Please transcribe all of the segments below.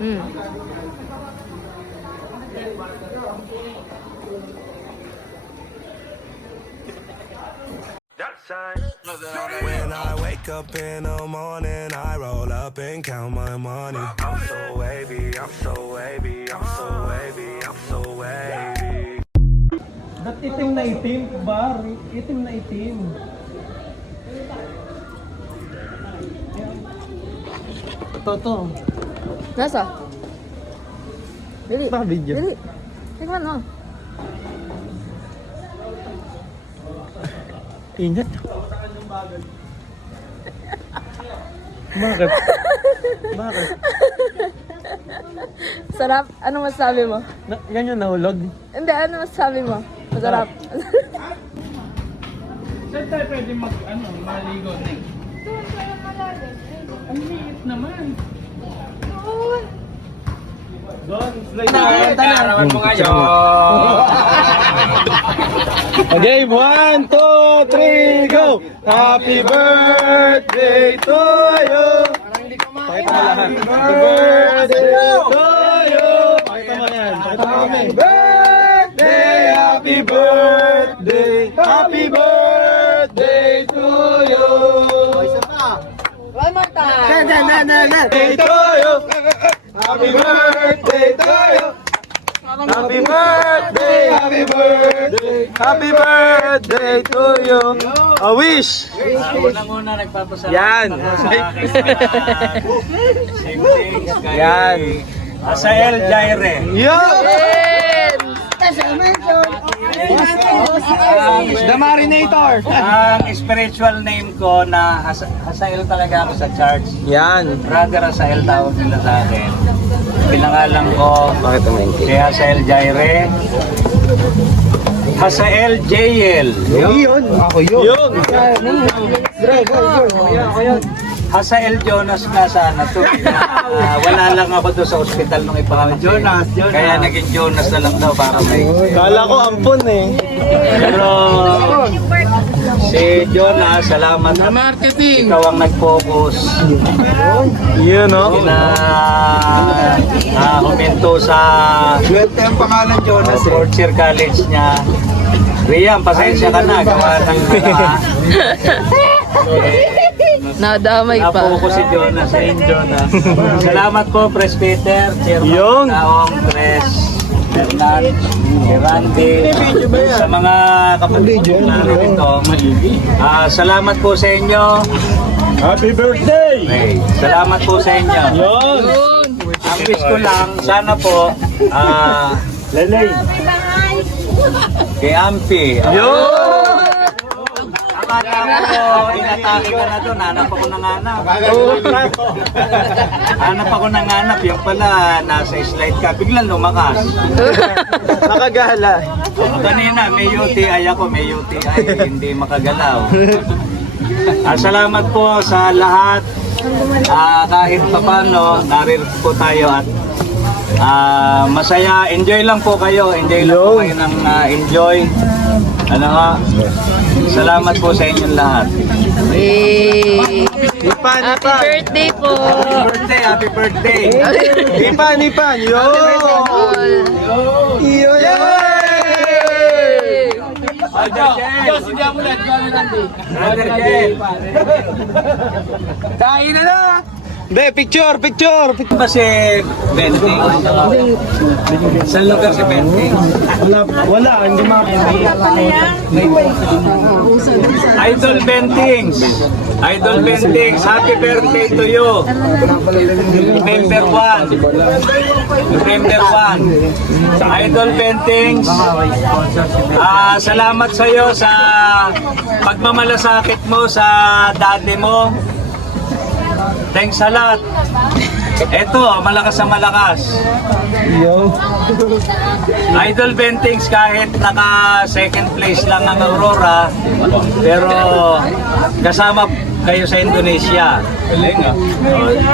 When I wake up in the morning, I roll up and count my money. I'm so wavy, I'm so wavy, I'm so wavy, I'm so wavy. Ba't itim na itim, bar? Itim na itim. Ito. Nasa? Dili. Baka video. Dili. Tingnan mo. Ingat. Bakit? Bakit? Sarap. Ano masabi mo? Yan yung nahulog. Hindi, ano masabi mo? Masarap. Saan tayo pwede maligo na eh? Doon, kaya malalim. Ang liit naman. Doon. Doon, slide na. Arawan mo ngayon. Okay, 1, 2, 3, go! Happy birthday to you! Pakita mo lahat. Happy birthday to you! Pakita mo yan. Pakita mo kami. Happy birthday! Happy birthday to you! One more time. Birthday to you! Happy birthday to you! Happy birthday! Happy birthday! Happy birthday to you! A wish! Unang-una nagpapasalamat Yan. ako sa aking siblings kay Yan. Asael Jaire. Yo! The Marinator! Ang spiritual name ko na Asael talaga ako sa church. Yan. Brother Asael tawag nila sa akin. Pinangalan ko Bakit naman? si Asael Jaire. Asael JL. Yun! Ako yun! Yun! Hasael Jonas na sana to. Wala lang ako doon sa ospital nung ipangalan. Jonas. Kaya naging Jonas na lang daw para may... Kala ko ampun eh. Pero si Jonas, salamat na marketing. Ikaw ang nag-focus. Yun no? Na huminto sa ang pangalan Jonas fourth year college niya. Rian, pasensya ka na. Gawa ng Nadamay pa. Napo ko si Jonas, Jonas. Salamat po, Pres Peter, Yung. Chairman Taong, Pres Hernan, Randy, sa mga kapatid ko narito. Salamat po sa inyo. Happy birthday! Okay. Salamat po sa inyo. Yun! Ang wish ko lang, sana po, Lelay! kay Ampi. Yun! Akala ko, inatake ka na doon, hanap ako ng hanap. Hanap ako ng hanap, yung pala, nasa slide ka, biglang lumakas. Nakagala. Kanina, may UTI ako, may UTI, hindi makagalaw. Salamat po sa lahat. Kahit papano, narito po tayo at masaya. Enjoy lang po kayo. Enjoy lang po kayo ng enjoy. Ano nga? Salamat po sa inyong lahat. Nipan, Happy birthday po. Happy birthday. Nipan. Yo! Yo! Brother Jen. Kain na na! Be, picture! Ba si Benting? Saan lugar si Benting? Wala, hindi Idol Bentings! Idol Bentings, happy birthday to you! November 1. Idol Bentings, salamat sa iyo sa pagmamalasakit mo sa daddy mo. Thanks sa lahat. Eto, malakas na malakas. Yo! Idol Bentings, kahit naka second place lang ang Aurora, pero kasama kayo sa Indonesia.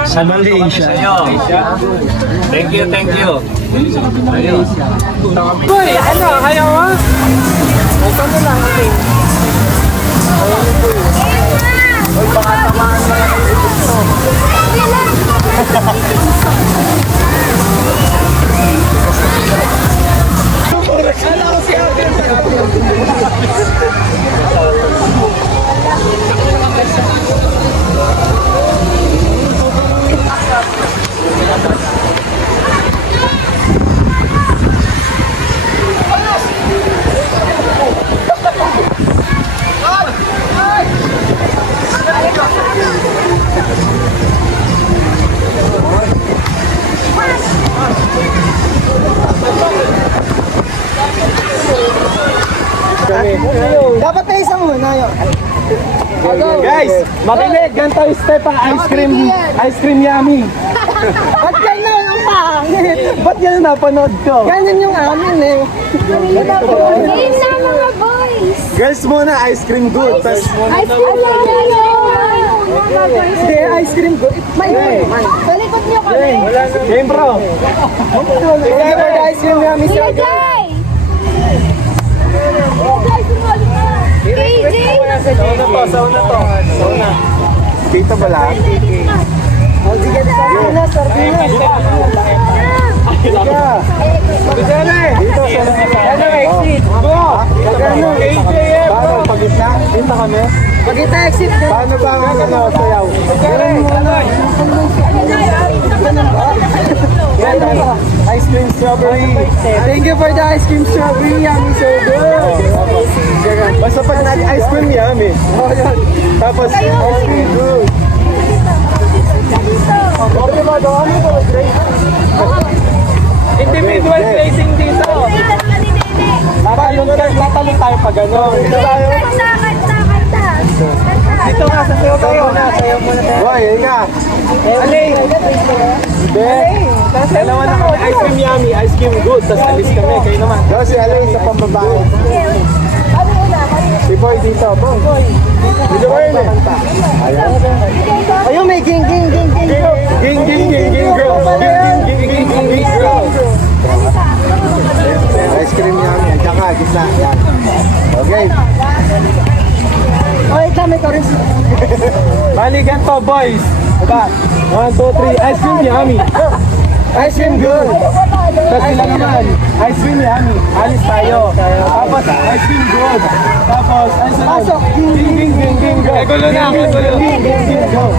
Saludo kami sa iyo. Thank you. Ayun. Boy, ano? Ayaw ah? Huwag ka na lang. Uy, baka tamaan mo lang yung gusto. Dapat na isa muna yun. Guys, makinig, ganito yung step ang ice cream yummy. Ba't ganun ang pangit? Ba't yan napanood ko? Ganyan yung amin eh. Game na mga boys! Girls muna, ice cream good. Tas, Ice cream na mga boys! Hindi, ice cream ko. May Balikot niyo kami! game bro. Thank you for the ice cream namin Kuya sa Jay! Kuya Jay, sumali ka! KJ! Sauna to. Kita ba lahat? Sige, sardinas, sardinas. Dito sa exit. Paano, pag-gitna? Dito kami? Pagkita exit na. Paano ba ang sayaw? Ice cream strawberry. Thank you for the ice cream strawberry. Yummy, so good. Basta pag nag-ice cream yummy. Tapos ice cream good. Okay ba doon? Individual placing dito. Tatalo tayo pag ano. Dito tayo. Dito nga, sasayaw tayo. Sayaw muna tayo. Boy, yun nga. Aling! Hindi. Dalawa na kami. Ice cream yummy, ice cream good. Tapos alis kami. Kayo naman. Daw si Aling sa pambabae. Si Boy dito. Boy. Dito ba yun eh? Ayan. Ayun, may ging, ging, ging, ging. Ging, ging, ging, ging, girl. Ging, ging, ging, ging, ging, girl. Ice cream yummy. Diyan ka, gitna. Yan. Okay. Oh, ito, may orange. Bali ganito, boys. Diba? 1, 2, 3. Ice cream yummy. Ice cream good. Tapos sila naman. Ice cream yummy. Alis tayo. Tapos ice cream good. Tapos, pasok. Ging, ging, ging, ging, ging, go. Gulo na. Ging, ging, ging, ging, go.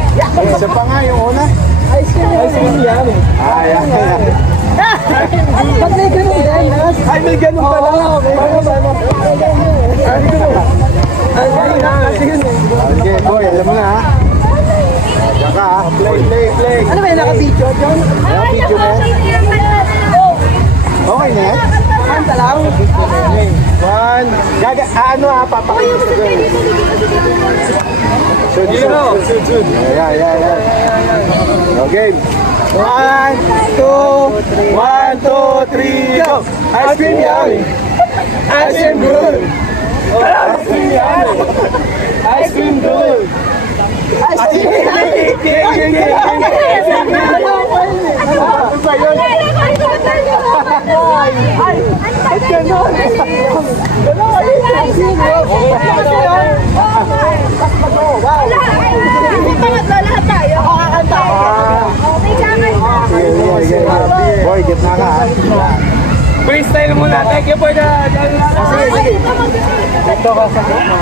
Isa pa nga yung una. Ice cream yummy. Ayan. Ba't may ganun din? Ay, may ganun pala. Paano? Okay, boy, alam mo na ha. Diyan ka ha. Play. Ano ba yung naka-video, John? Video na yan. Okay na yan? Kanta lang. One. Ano ha, papakita sa girl. Shoot. Yeah. Okay. 1, 2, 3, go! Ice cream yummy! Ice cream good! Ice cream yummy! Ice cream good! Ice cream Boy, gitna ka ha. Freestyle muna. Thank you for the... Sige. Dito ka sa gitna.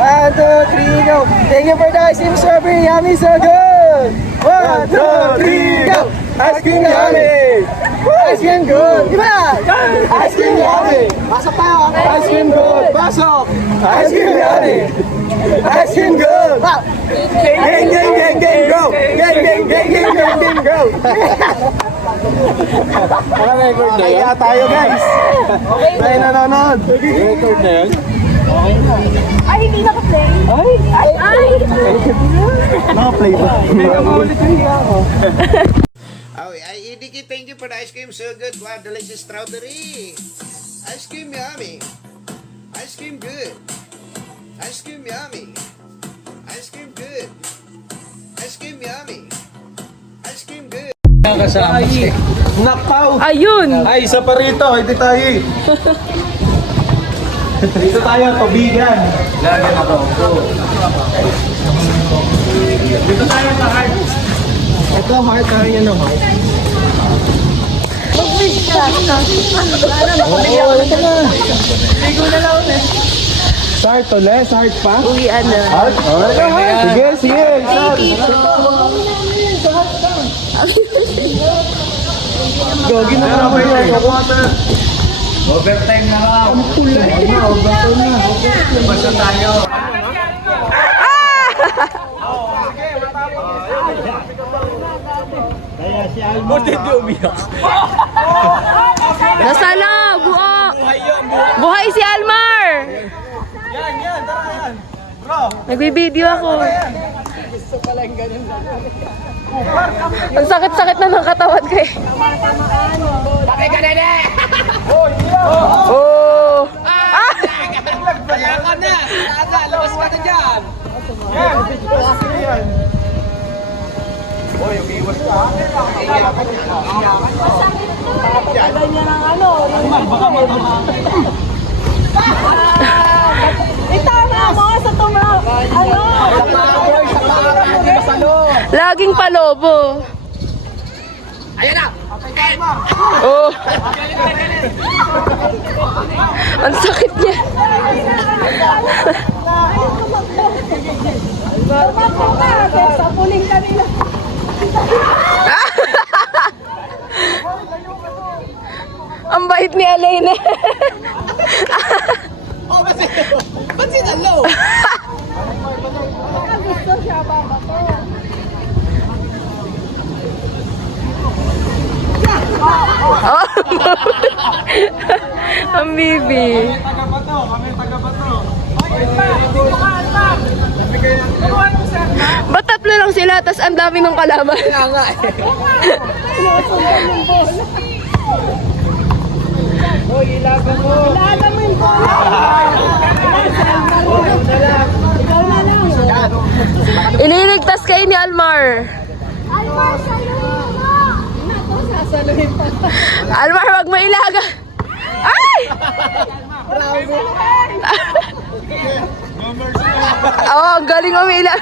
1, 2, 3, go. Thank you for the ice cream strawberry. Yummy, so good. 1, 2, 3, go. Ice cream yummy! Ice cream good. Iba! Ice cream yummy. Pasok tayo. Ice cream good! Pasok! Ice cream yummy! Ice cream good! Wow. Gang, go! Gang, go! Record na yan? Kaya tayo guys! Tayo nanonood! Record na yan? Ay, hindi naka-play. Ay! Naka-play ba? Idiki, thank you for the ice cream. So good. Wow, delicious strawberry. Ice cream yummy. Ice cream good. Ice cream yummy. Ice cream good. Ice cream yummy. Ice cream good. Nakaw! Ayun! Ay, isa pa rito. Hindi tayo. Dito tayo, tubigan. Lagi na to. Dito tayo sa heart. Ito, heart. Kaya yan ang heart. Mag-wish ka. Oo, ito na. Heart ulit, heart pa. Uwian na. Heart? Sige, sige. Gogi na naman yun. Overtime na raw. Basta tayo. Nasa na, buo. Buhay si Almar. Nagbibideo ako. Ang sakit-sakit na ng katawan ko eh. Oh! Ah! Itama mo sa tumaw. Ano? Laging palobo. Ayan na! Oh! Ang sakit niya. Tumakbo ka. Sa puling kanila. Ang bait ni Alaine. Gusto siya ba ba to? Oh. Ang bibi. Ba't tatlo lang sila, tas ang dami ng kalaban? Ilaga mo yung bola. Ikaw na lang. Ililigtas kayo ni Almar. Almar, saluhin mo. Naku, sasaluhin pa. Almar, wag mo ilaga. Ay! Oo, ang galing umila.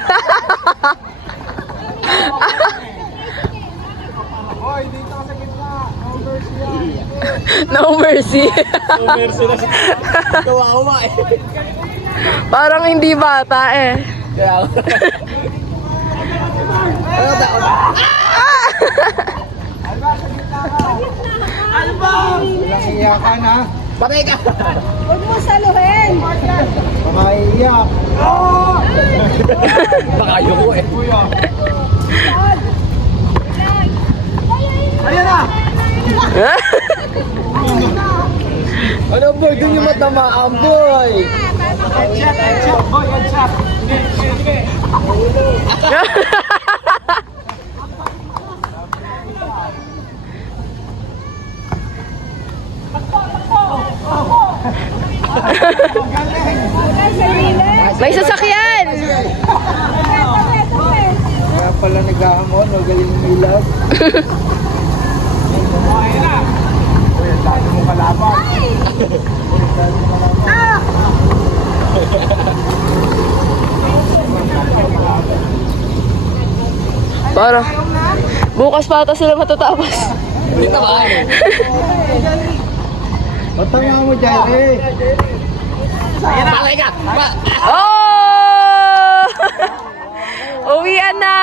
No mercy. Kawawa eh. Parang hindi bata eh. Iyakan ha. Patay ka. Huwag mo saluhin. Makaiyak. Baka ayoko eh. Ayan na. Ano boy, doon yung matamaan boy. Headshot boy, headshot. Sige. May sasakyan. Kaya pala naghahamon, magaling ng ilaw. Dami mong kalaban. Para bukas pa ata sila matatapos. Matama mo dyan eh. Oh! Uwian na!